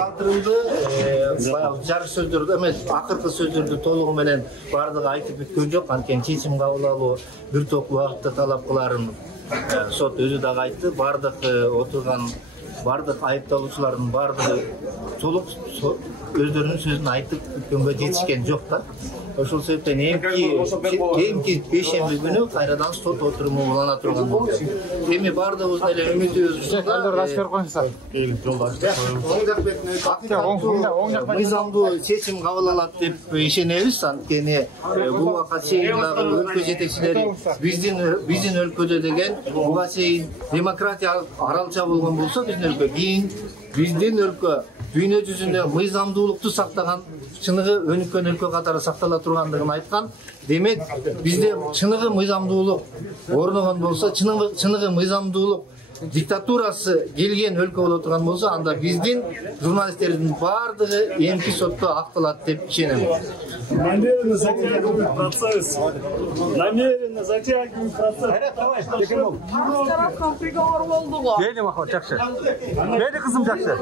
калтырылды. Баягы жарык сөздөрдү эмес, акыркы сөздөрдү толугу менен бардыгы айтып бүткөн жок. Анткени чечим кабыл алуу бир топ убакытты талап кыларын сот өзү дагы айтты. Бардык отурган бардык айыпталуучулардын бардыгы толук өздөрүнүн сөзүн айтып бүткөнгө жетишкен жок да. Ошол себептен кийинки бейшемби күнү кайрадан сот отуруму улана турган болду. Эми бардыгыбыз эле үмүтүбүз мыйзамдуу чечим кабыл алат деп ишенебиз. Анткени буга чейин дагы өлкө жетекчилери биздин өлкөдө деген буга чейин демократия аралча болгон болсо биздин өлкө кийин биздин өлкө дүйнө жүзүндө мыйзамдуулукту сактаган чыныгы өнүккөн өлкө катары сактала тургандыгын айткан. Демек бизде чыныгы мыйзамдуулук орногон болсо, чыныгы мыйзамдуулук диктатурасы келген өлкө боло турган болсо, анда биздин журналисттердин бардыгы эмки сотто акталат деп ишенем. Намеренно затягивают процесс. Намеренно затягивают процесс. Приговор болду го. Бели махат жакшы. Бели кызым жакшы.